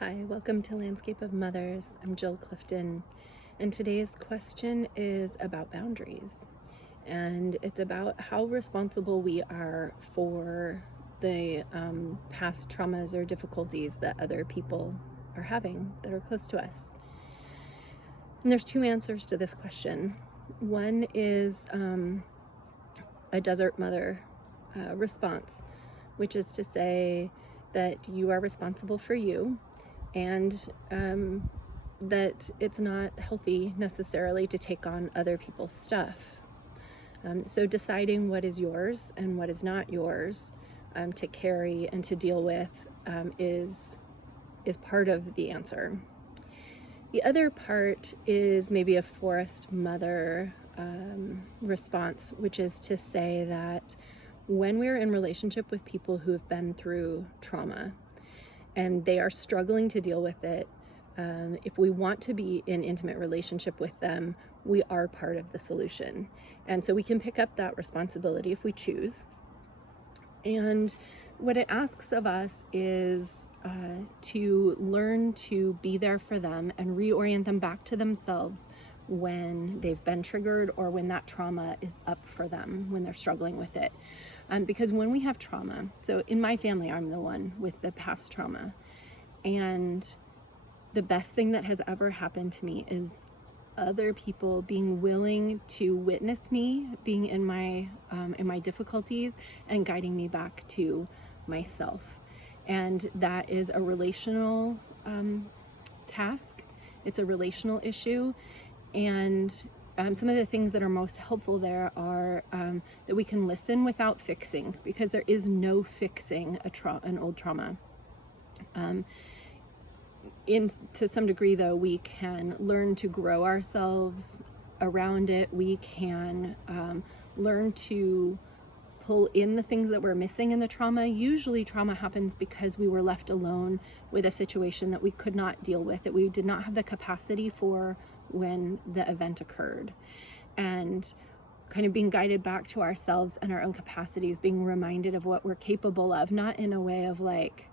Hi, welcome to Landscape of Mothers. I'm Jill Clifton, and today's question is about boundaries. And it's about how responsible we are for the past traumas or difficulties that other people are having that are close to us. And there's two answers to this question. One is a desert mother response, which is to say that you are responsible for you, and that it's not healthy necessarily to take on other people's stuff. So deciding what is yours and what is not yours to carry and to deal with is part of the answer. The other part is maybe a forest mother response, which is to say that when we're in relationship with people who have been through trauma and they are struggling to deal with it, if we want to be in intimate relationship with them, we are part of the solution. And so we can pick up that responsibility if we choose. And what it asks of us is to learn to be there for them and reorient them back to themselves when they've been triggered or when that trauma is up for them, when they're struggling with it. Because when we have trauma, so in my family, I'm the one with the past trauma. And the best thing that has ever happened to me is other people being willing to witness me being in my difficulties and guiding me back to myself. And that is a relational task. It's a relational issue. And some of the things that are most helpful there are that we can listen without fixing, because there is no fixing an old trauma. To some degree, though, we can learn to grow ourselves around it. We can learn to pull in the things that we're missing in the trauma. Usually trauma happens because we were left alone with a situation that we could not deal with, that we did not have the capacity for when the event occurred. And kind of being guided back to ourselves and our own capacities, being reminded of what we're capable of, not in a way of like,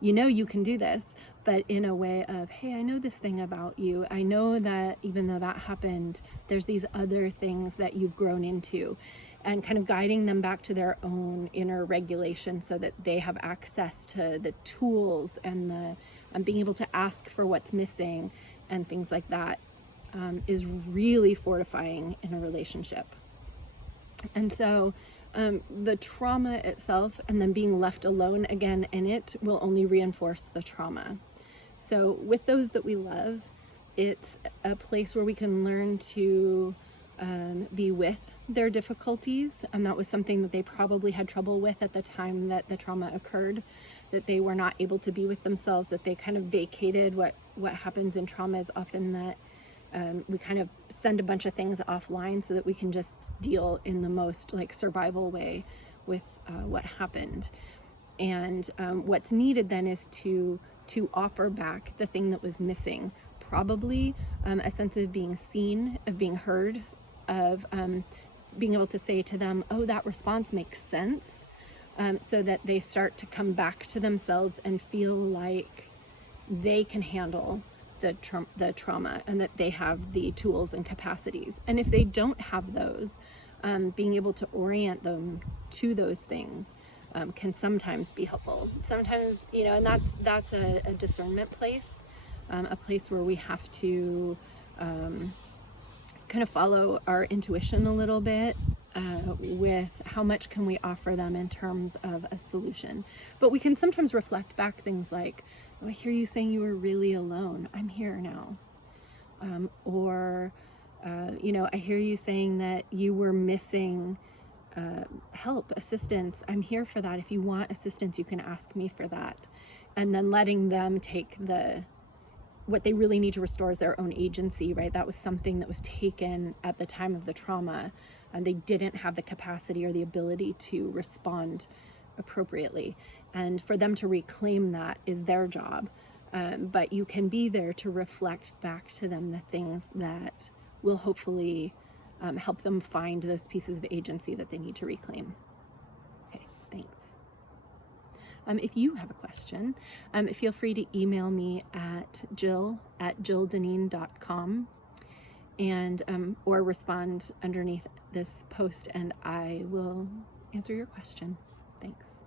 you can do this, but in a way of, hey, I know this thing about you. I know that even though that happened, there's these other things that you've grown into, and kind of guiding them back to their own inner regulation so that they have access to the tools and being able to ask for what's missing and things like that is really fortifying in a relationship. And so the trauma itself and then being left alone again in it will only reinforce the trauma. So with those that we love, it's a place where we can learn to be with their difficulties. And that was something that they probably had trouble with at the time that the trauma occurred, that they were not able to be with themselves, that they kind of vacated. What happens in trauma is often that we kind of send a bunch of things offline so that we can just deal in the most like survival way with what happened. And what's needed then is to offer back the thing that was missing, probably a sense of being seen, of being heard, of being able to say to them, oh, that response makes sense, so that they start to come back to themselves and feel like they can handle the trauma and that they have the tools and capacities. And if they don't have those, being able to orient them to those things can sometimes be helpful. Sometimes, and that's a discernment place, a place where we have to kind of follow our intuition a little bit with how much can we offer them in terms of a solution. But we can sometimes reflect back things like, oh, I hear you saying you were really alone. I'm here now. I hear you saying that you were missing help, assistance. I'm here for that. If you want assistance, you can ask me for that. And then letting them take what they really need to restore is their own agency, right? That was something that was taken at the time of the trauma, and they didn't have the capacity or the ability to respond appropriately. And for them to reclaim that is their job. But you can be there to reflect back to them the things that will hopefully help them find those pieces of agency that they need to reclaim. Okay, thanks. If you have a question, feel free to email me at jill@jilldeneen.com, and or respond underneath this post and I will answer your question. Thanks.